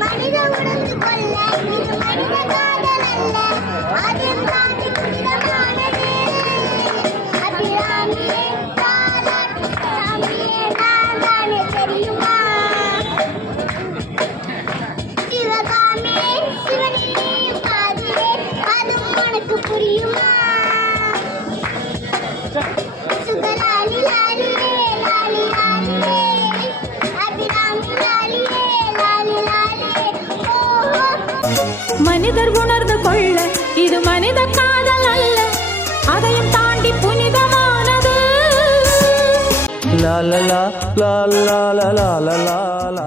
மனித உணர்ந்து கொள்ள இது மனித காதல் அல்ல, அது காந்தி புனிதமானது. அபிராமியே தாலாட்டு சாமியே நான் தானே தெரியுமா? சிவகாமியே சிவனிலே பாதியே அதுவும் உனக்கு புரியுமா? சுகலாலி லாலியே லாலி லாலியே அபிராமி லாலியே லாலி லாலியே. மனிதர் உணர்ந்து கொள்ள இது மனித காதல் அல்ல, அதையும் தாண்டி புனிதமானது. லா லா லா லா லா லா லா லா.